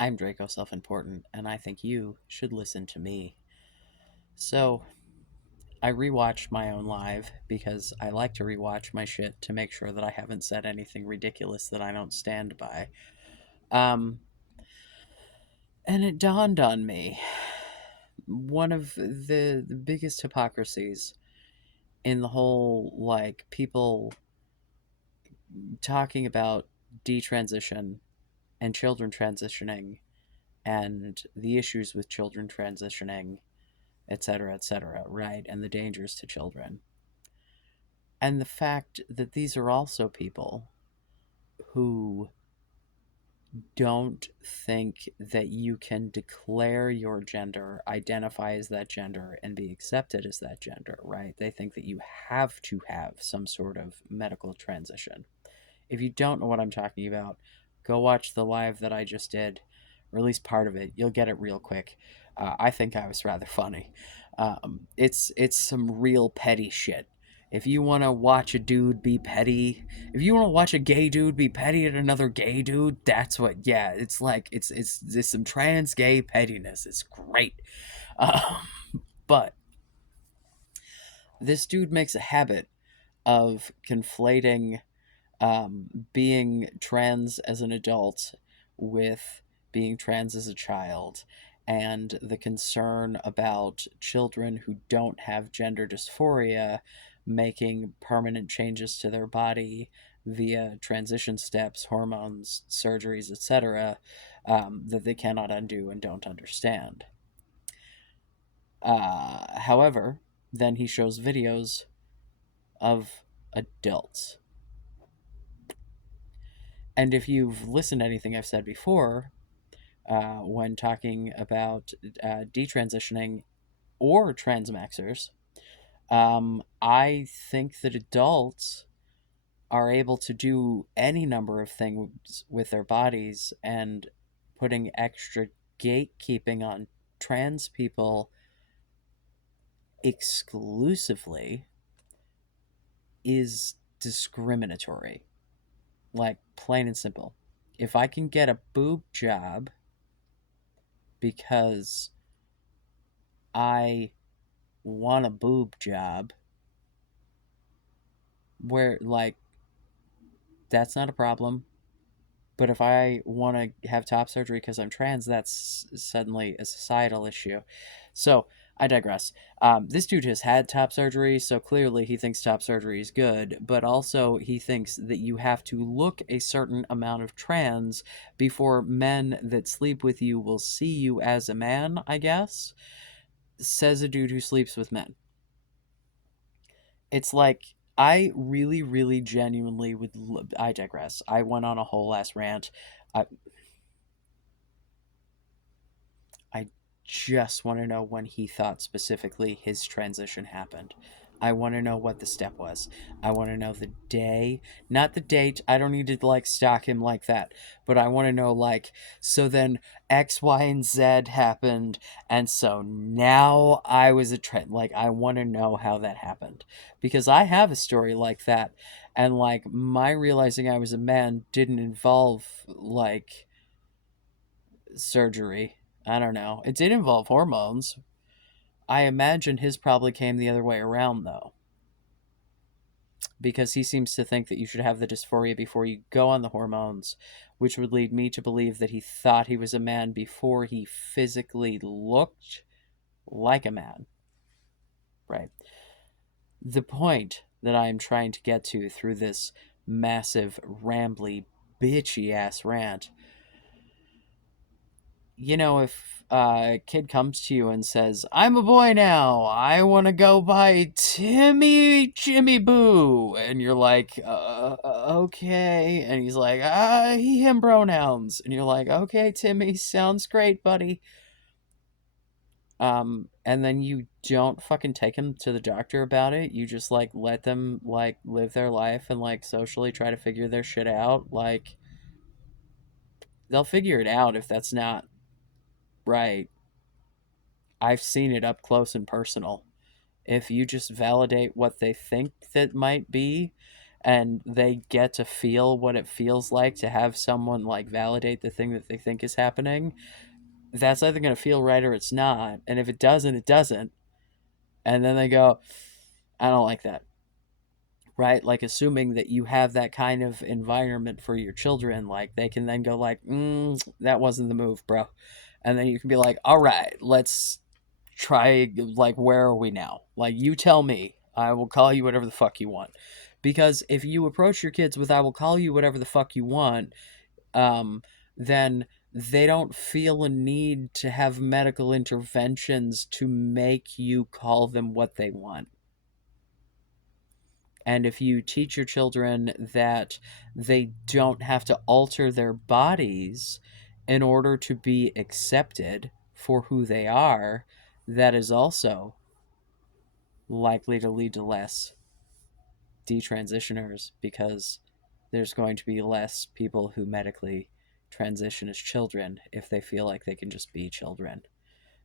I'm Draco Self Important, and I think you should listen to me. So, I rewatched my own live because I like to rewatch my shit to make sure that I haven't said anything ridiculous that I don't stand by. Um, and it dawned on me one of the biggest hypocrisies in the whole, like, people talking about detransition and children transitioning and the issues with children transitioning, etc., right? And the dangers to children. And the fact that these are also people who don't think that you can declare your gender, identify as that gender, and be accepted as that gender, right? They think that you have to have some sort of medical transition. If you don't know what I'm talking about, go watch the live that I just did, or at least part of it. You'll get it real quick. I think I was rather funny. It's some real petty shit. If you want to watch a dude be petty, if you want to watch a gay dude be petty at another gay dude, that's what. Yeah, it's like it's some trans gay pettiness. It's great. Um, but this dude makes a habit of conflating being trans as an adult with being trans as a child, and the concern about children who don't have gender dysphoria making permanent changes to their body via transition steps, hormones, surgeries, etc., that they cannot undo and don't understand. However, then he shows videos of adults. And if you've listened to anything I've said before, when talking about detransitioning or transmaxers, I think that adults are able to do any number of things with their bodies, and putting extra gatekeeping on trans people exclusively is discriminatory. Like, plain and simple. If I can get a boob job because I want a boob job, where, like, that's not a problem. But if I want to have top surgery because I'm trans, that's suddenly a societal issue. So I digress. This dude has had top surgery, so clearly he thinks top surgery is good, but also he thinks that you have to look a certain amount of trans before men that sleep with you will see you as a man, I guess. Says a dude who sleeps with men. It's like, I really, really genuinely would. I digress. I went on a whole ass rant. I, I just want to know when he thought specifically his transition happened. I want to know what the step was. I want to know the day, not the date. I don't need to like stalk him like that, but I want to know, like, so then X, Y, and Z happened, and so now I was a trend. Like, I want to know how that happened, because I have a story like that, and like my realizing I was a man didn't involve like surgery. I don't know. It did involve hormones. I imagine his probably came the other way around, though, because he seems to think that you should have the dysphoria before you go on the hormones, which would lead me to believe that he thought he was a man before he physically looked like a man. Right. The point that I'm trying to get to through this massive, rambly, bitchy ass rant, if a kid comes to you and says, "I'm a boy now, I want to go by Timmy Jimmy Boo," and you're like, okay, and he's like, he, him pronouns, and you're like, okay, Timmy, sounds great, buddy. And then you don't fucking take him to the doctor about it. You just, like, let them, like, live their life and, like, socially try to figure their shit out. Like, they'll figure it out if that's not right. I've seen it up close and personal. If you just validate what they think that might be, and they get to feel what it feels like to have someone like validate the thing that they think is happening, that's either going to feel right or it's not. And if it doesn't, it doesn't. And then they go, I don't like that. Right? Like assuming that you have that kind of environment for your children, like they can then go like, that wasn't the move, bro. And then you can be like, all right, let's try, like, where are we now? Like, you tell me. I will call you whatever the fuck you want. Because if you approach your kids with, I will call you whatever the fuck you want, um, then they don't feel a need to have medical interventions to make you call them what they want. And if you teach your children that they don't have to alter their bodies in order to be accepted for who they are, that is also likely to lead to less detransitioners, because there's going to be less people who medically transition as children if they feel like they can just be children.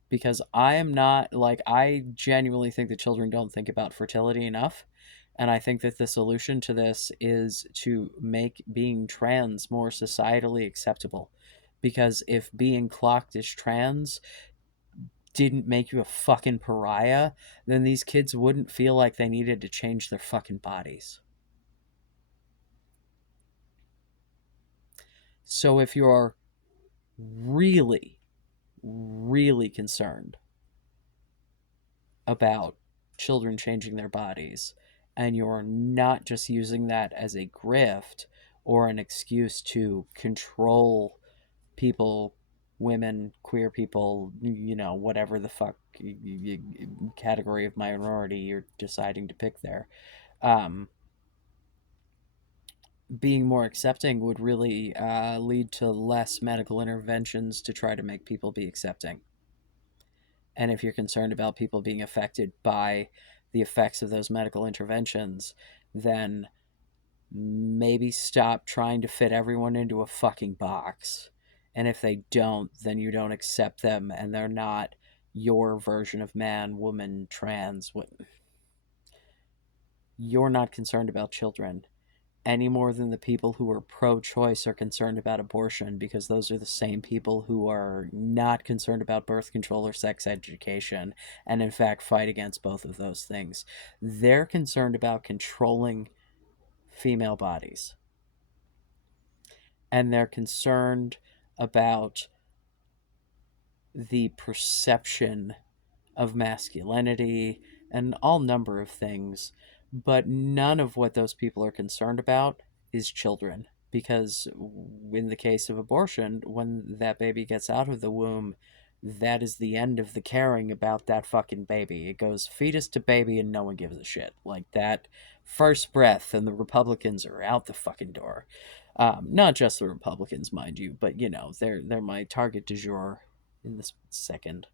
Because I am not, like, I genuinely think that children don't think about fertility enough. And I think that the solution to this is to make being trans more societally acceptable. Because if being clocked as trans didn't make you a fucking pariah, then these kids wouldn't feel like they needed to change their fucking bodies. So if you're really, really concerned about children changing their bodies, and you're not just using that as a grift or an excuse to control people, women, queer people, whatever the fuck category of minority you're deciding to pick there. Um, Being more accepting would really lead to less medical interventions to try to make people be accepting. And if you're concerned about people being affected by the effects of those medical interventions, then maybe stop trying to fit everyone into a fucking box. And if they don't, then you don't accept them and they're not your version of man, woman, trans. You're not concerned about children any more than the people who are pro-choice are concerned about abortion, because those are the same people who are not concerned about birth control or sex education, and in fact fight against both of those things. They're concerned about controlling female bodies, and they're concerned about the perception of masculinity and all number of things, but none of what those people are concerned about is children. Because in the case of abortion, when that baby gets out of the womb, that is the end of the caring about that fucking baby. It goes fetus to baby and no one gives a shit. Like that first breath, and the Republicans are out the fucking door. Not just the Republicans, mind you, but they're my target du jour in this second.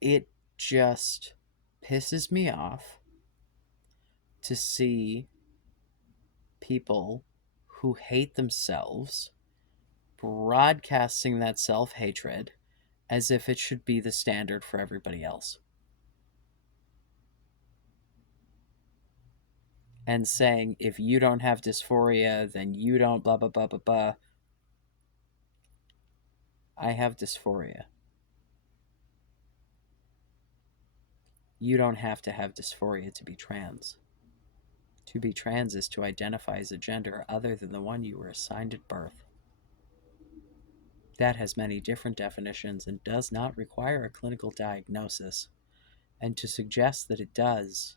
It just pisses me off to see people who hate themselves broadcasting that self hatred as if it should be the standard for everybody else. And saying, if you don't have dysphoria, then you don't blah, blah, blah, blah, blah. I have dysphoria. You don't have to have dysphoria to be trans. To be trans is to identify as a gender other than the one you were assigned at birth. That has many different definitions and does not require a clinical diagnosis. And to suggest that it does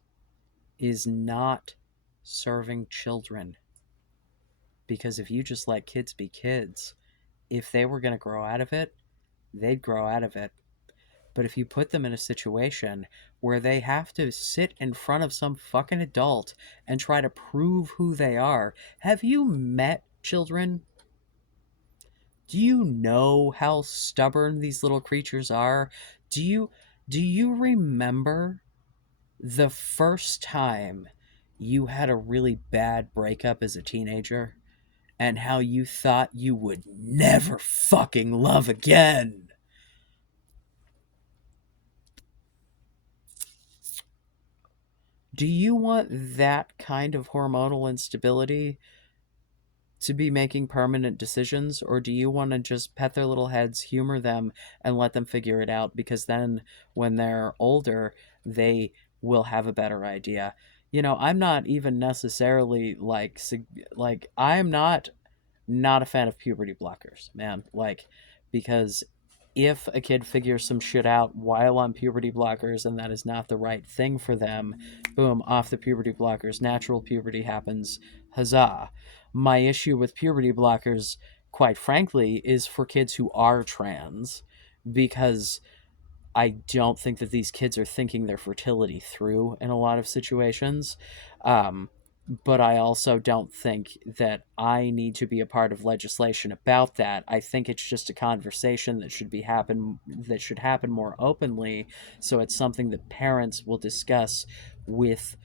is not serving children. Because if you just let kids be kids, if they were going to grow out of it, they'd grow out of it. But if you put them in a situation where they have to sit in front of some fucking adult and try to prove who they are, have you met children? Do you know how stubborn these little creatures are? Do you remember the first time you had a really bad breakup as a teenager and how you thought you would never fucking love again? Do you want that kind of hormonal instability to be making permanent decisions, or do you want to just pet their little heads, humor them, and let them figure it out? Because then when they're older, they will have a better idea. I'm not even necessarily like I'm not a fan of puberty blockers, man. Like, because if a kid figures some shit out while on puberty blockers and that is not the right thing for them, boom, off the puberty blockers, natural puberty happens, huzzah. My issue with puberty blockers, quite frankly, is for kids who are trans, because I don't think that these kids are thinking their fertility through in a lot of situations. Um, but I also don't think that I need to be a part of legislation about that. I think it's just a conversation that should happen more openly, so it's something that parents will discuss with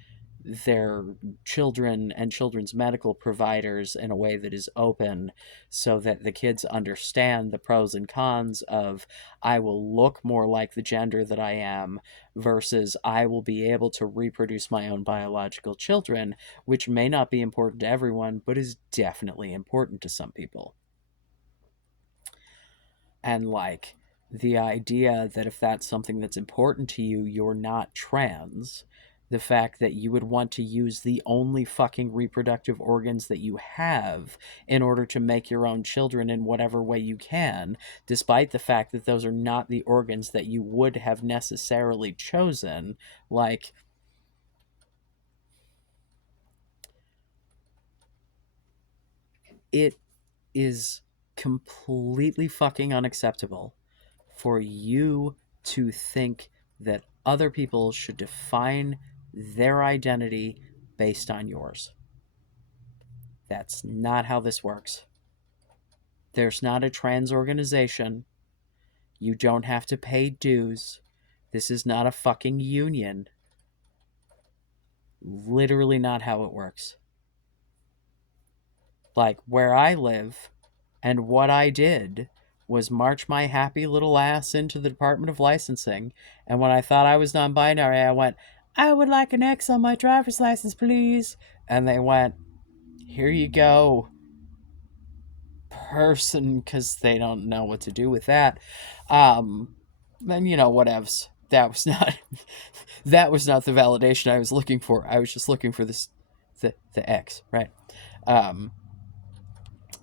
their children and children's medical providers in a way that is open, so that the kids understand the pros and cons of I will look more like the gender that I am versus I will be able to reproduce my own biological children, which may not be important to everyone, but is definitely important to some people. And like the idea that if that's something that's important to you, you're not trans. The fact that you would want to use the only fucking reproductive organs that you have in order to make your own children in whatever way you can, despite the fact that those are not the organs that you would have necessarily chosen. Like, it is completely fucking unacceptable for you to think that other people should define their identity based on yours. That's not how this works. There's not a trans organization. You don't have to pay dues. This is not a fucking union. Literally not how it works. Like, where I live, and what I did was march my happy little ass into the Department of Licensing. And when I thought I was non binary, I went, I would like an X on my driver's license, please. And they went, here you go, person, because they don't know what to do with that. Then, whatevs. That was not that was not the validation I was looking for. I was just looking for the X, right? Um,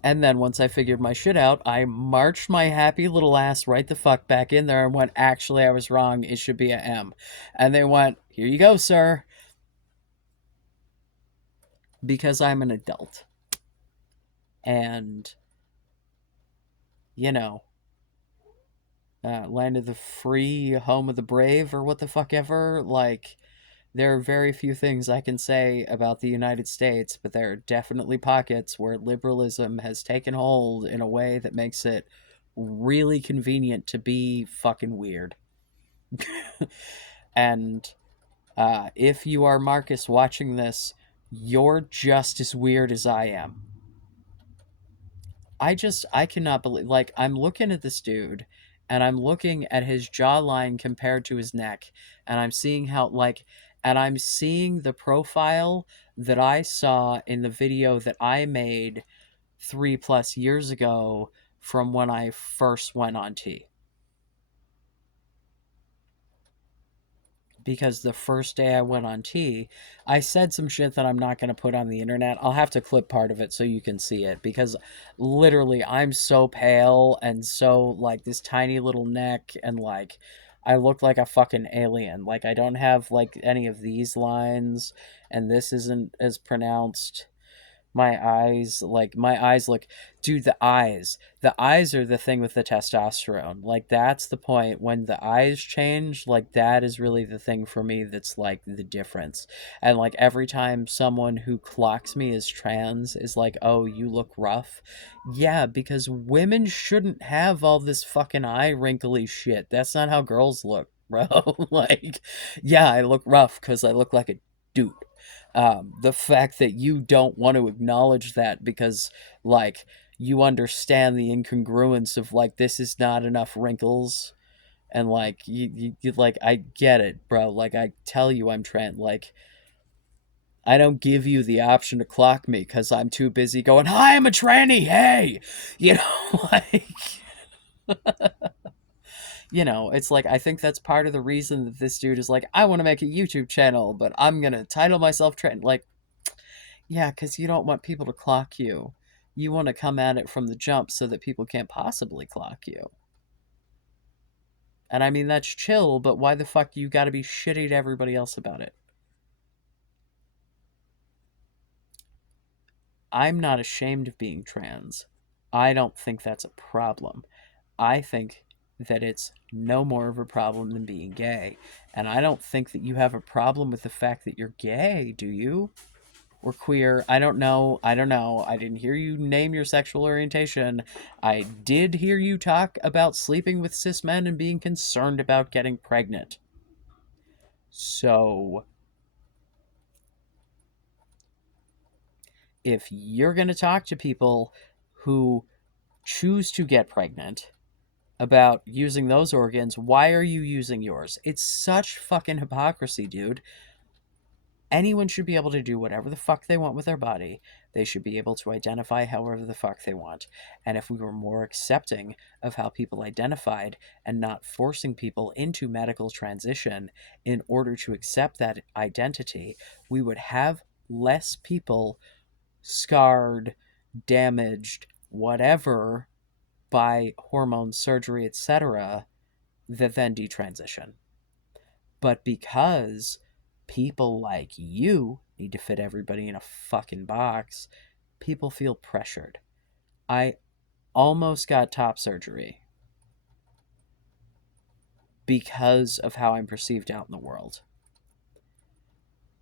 And then once I figured my shit out, I marched my happy little ass right the fuck back in there and went, actually, I was wrong. It should be a M. And they went, here you go, sir. Because I'm an adult. And, you know, land of the free, home of the brave, or what the fuck ever. Like, there are very few things I can say about the United States, but there are definitely pockets where liberalism has taken hold in a way that makes it really convenient to be fucking weird. And if you are Marcus watching this, you're just as weird as I am. I cannot believe, like, I'm looking at this dude and I'm looking at his jawline compared to his neck, and I'm seeing how, like, and I'm seeing the profile that I saw in the video that I made 3+ years ago from when I first went on T. Because the first day I went on T, I said some shit that I'm not going to put on the internet. I'll have to clip part of it so you can see it, because literally I'm so pale and so like this tiny little neck, and like I look like a fucking alien. Like, I don't have like any of these lines, and this isn't as pronounced. My eyes look, dude, the eyes are the thing with the testosterone. Like, that's the point. When the eyes change, like, that is really the thing for me that's like the difference. And like every time someone who clocks me as trans is like, oh, you look rough, yeah, because women shouldn't have all this fucking eye wrinkly shit. That's not how girls look, bro. Like, yeah, I look rough because I look like a dude. The fact that you don't want to acknowledge that because, like, you understand the incongruence of, like, this is not enough wrinkles, and like you like, I get it, bro. Like, I tell you I'm trans, like, I don't give you the option to clock me because I'm too busy going, hi, I'm a tranny, hey! You know, like, it's like, I think that's part of the reason that this dude is like, I want to make a YouTube channel, but I'm going to title myself trans. Like, yeah, because you don't want people to clock you. You want to come at it from the jump so that people can't possibly clock you. And I mean, that's chill, but why the fuck you gotta be shitty to everybody else about it? I'm not ashamed of being trans. I don't think that's a problem. I think that it's no more of a problem than being gay. And I don't think that you have a problem with the fact that you're gay, do you? Or queer. I don't know. I don't know. I didn't hear you name your sexual orientation. I did hear you talk about sleeping with cis men and being concerned about getting pregnant. So, if you're going to talk to people who choose to get pregnant about using those organs, why are you using yours? It's such fucking hypocrisy, dude. Anyone should be able to do whatever the fuck they want with their body. They should be able to identify however the fuck they want. And if we were more accepting of how people identified and not forcing people into medical transition in order to accept that identity, we would have less people scarred, damaged, whatever, by hormone surgery, etc., that then detransition. But because people like you need to fit everybody in a fucking box, people feel pressured. I almost got top surgery because of how I'm perceived out in the world.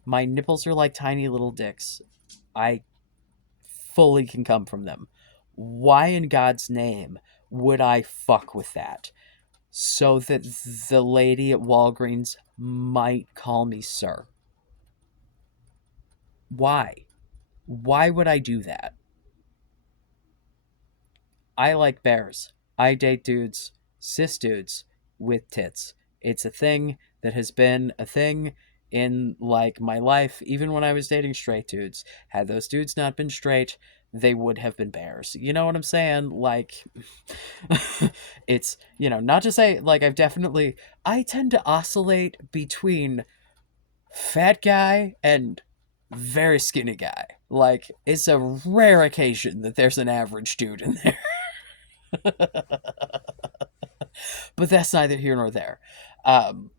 My nipples are like tiny little dicks. I fully can come from them. Why in God's name would I fuck with that? So that the lady at Walgreens might call me sir. Why? Why would I do that? I like bears. I date dudes, cis dudes with tits. It's a thing that has been a thing in like my life, even when I was dating straight dudes. Had those dudes not been straight, they would have been bears. You know what I'm saying? Like, it's, not to say, like, I tend to oscillate between fat guy and very skinny guy. Like, it's a rare occasion that there's an average dude in there. But that's neither here nor there. Um,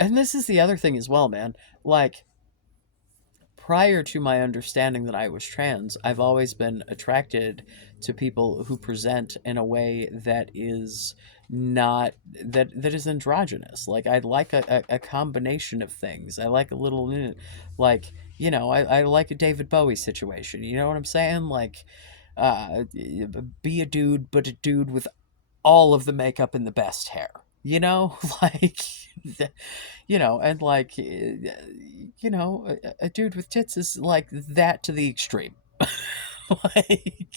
and this is the other thing as well, man. Like, prior to my understanding that I was trans, I've always been attracted to people who present in a way that is not that is androgynous. Like, I like a combination of things. I like a little, like, I like a David Bowie situation. You know what I'm saying? Like, be a dude, but a dude with all of the makeup and the best hair. Like, and like, a dude with tits is like that to the extreme. Like,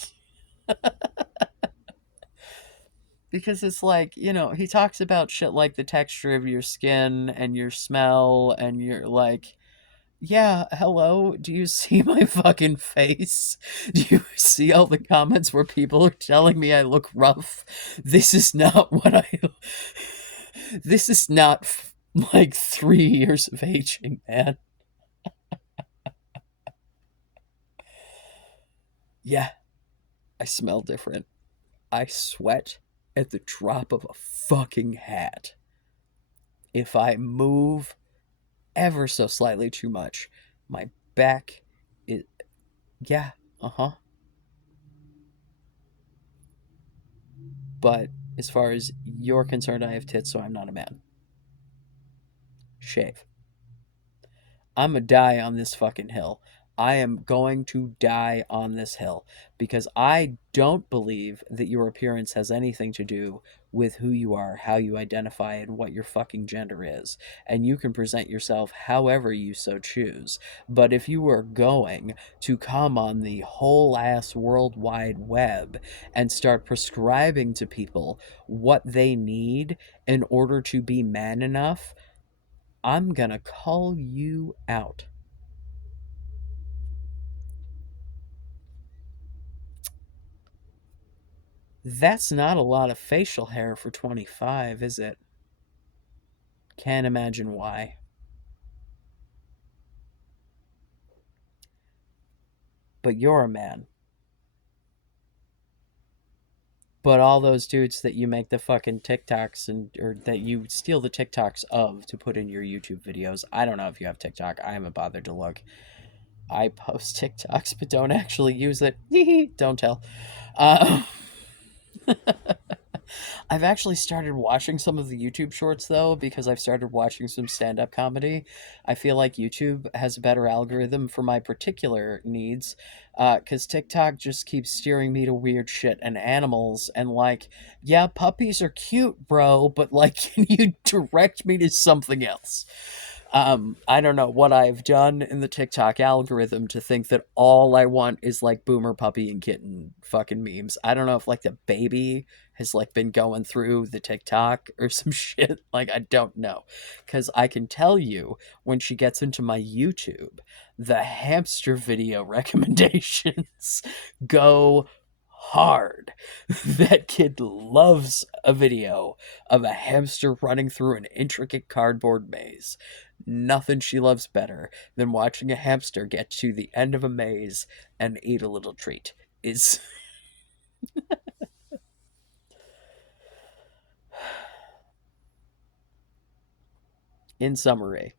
because it's like, he talks about shit like the texture of your skin and your smell, and you're like, yeah, hello, do you see my fucking face? Do you see all the comments where people are telling me I look rough? This is not what I. This is not like 3 years of aging, man. Yeah, I smell different. I sweat at the drop of a fucking hat. If I move ever so slightly too much, my back is. Yeah, uh huh. But as far as you're concerned, I have tits, so I'm not a man. Shave. I'm gonna die on this fucking hill. I am going to die on this hill because I don't believe that your appearance has anything to do with who you are, how you identify, and what your fucking gender is. And you can present yourself however you so choose. But if you are going to come on the whole ass World Wide Web and start prescribing to people what they need in order to be man enough, I'm gonna call you out. That's not a lot of facial hair for 25, is it? Can't imagine why. But you're a man. But all those dudes that you make the fucking TikToks and or that you steal the TikToks of to put in your YouTube videos. I don't know if you have TikTok. I haven't bothered to look. I post TikToks but don't actually use it. Don't tell. Uh, I've actually started watching some of the YouTube shorts though because I've started watching some stand-up comedy. I feel like YouTube has a better algorithm for my particular needs cuz TikTok just keeps steering me to weird shit and animals and like, yeah, puppies are cute, bro, but like can you direct me to something else? I don't know what I've done in the TikTok algorithm to think that all I want is like boomer puppy and kitten fucking memes. I don't know if like the baby has like been going through the TikTok or some shit. Like I don't know. Cuz I can tell you when she gets into my YouTube, the hamster video recommendations go hard. That kid loves a video of a hamster running through an intricate cardboard maze. Nothing she loves better than watching a hamster get to the end of a maze and eat a little treat. Is in summary,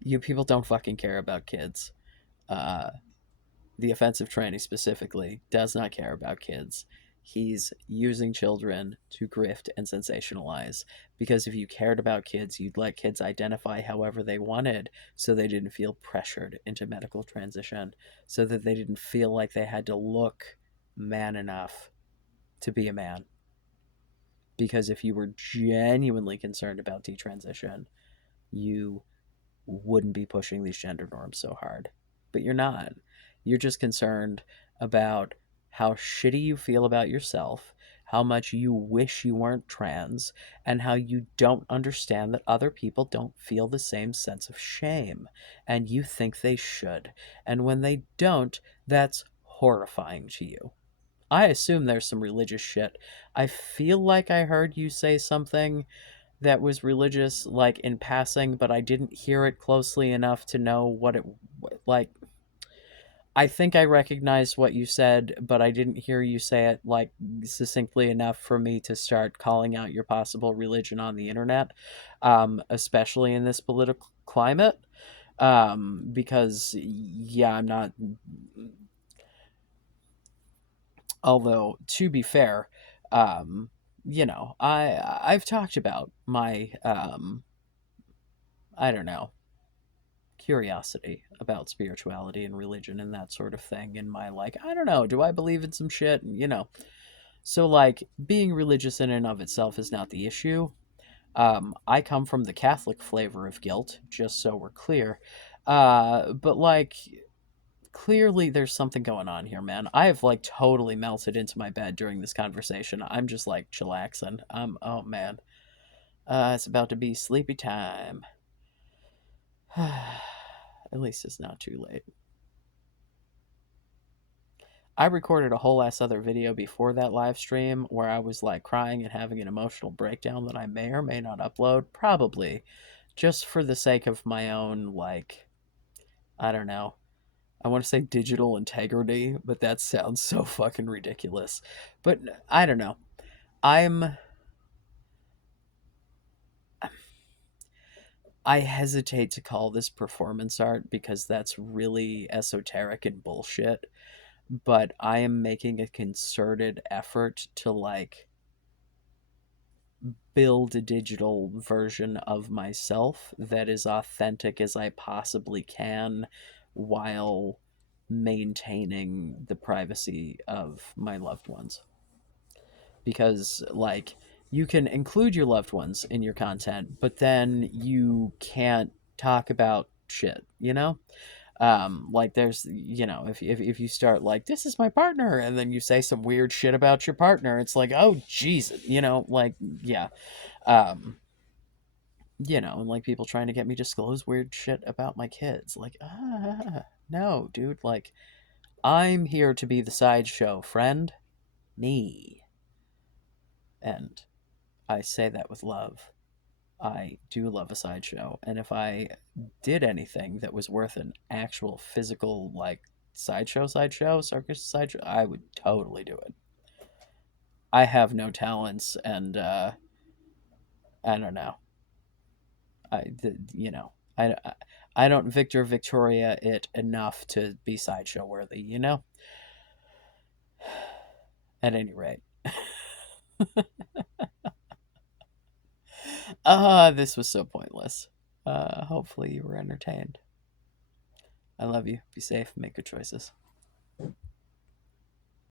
you people don't fucking care about kids. Uh, the offensive tranny specifically does not care about kids. He's using children to grift and sensationalize. Because if you cared about kids, you'd let kids identify however they wanted so they didn't feel pressured into medical transition, so that they didn't feel like they had to look man enough to be a man. Because if you were genuinely concerned about detransition, you wouldn't be pushing these gender norms so hard. But you're not. You're just concerned about how shitty you feel about yourself, how much you wish you weren't trans, and how you don't understand that other people don't feel the same sense of shame, and you think they should. And when they don't, that's horrifying to you. I assume there's some religious shit. I feel like I heard you say something that was religious, like in passing, but I didn't hear it closely enough to know what it like. I think I recognized what you said, but I didn't hear you say it like succinctly enough for me to start calling out your possible religion on the internet, especially in this political climate. Because yeah, I'm not. Although to be fair, um, I've talked about my I don't know curiosity about spirituality and religion and that sort of thing and my like I don't know, do I believe in some shit, so like being religious in and of itself is not the issue. I come from the Catholic flavor of guilt, just so we're clear. But like clearly there's something going on here, man. I have like totally melted into my bed during this conversation. I'm just like chillaxing. Oh man, it's about to be sleepy time. At least it's not too late. I recorded a whole ass other video before that live stream where I was like crying and having an emotional breakdown that I may or may not upload, probably just for the sake of my own, like, I don't know. I want to say digital integrity, but that sounds so fucking ridiculous. But I don't know. I'm. I hesitate to call this performance art because that's really esoteric and bullshit. But I am making a concerted effort to like build a digital version of myself that is authentic as I possibly can while maintaining the privacy of my loved ones. Because, like, you can include your loved ones in your content, but then you can't talk about shit, you know? Like there's if you start like this is my partner and then you say some weird shit about your partner, it's like, oh Jesus, like yeah. um and like people trying to get me to disclose weird shit about my kids, like no dude, like I'm here to be the sideshow friend, me. And I say that with love. I do love a sideshow, and if I did anything that was worth an actual physical, like, sideshow, circus sideshow, I would totally do it. I have no talents, and I don't know. You know, I don't Victoria it enough to be sideshow worthy. At any rate, this was so pointless. Hopefully you were entertained. I love you. Be safe. Make good choices.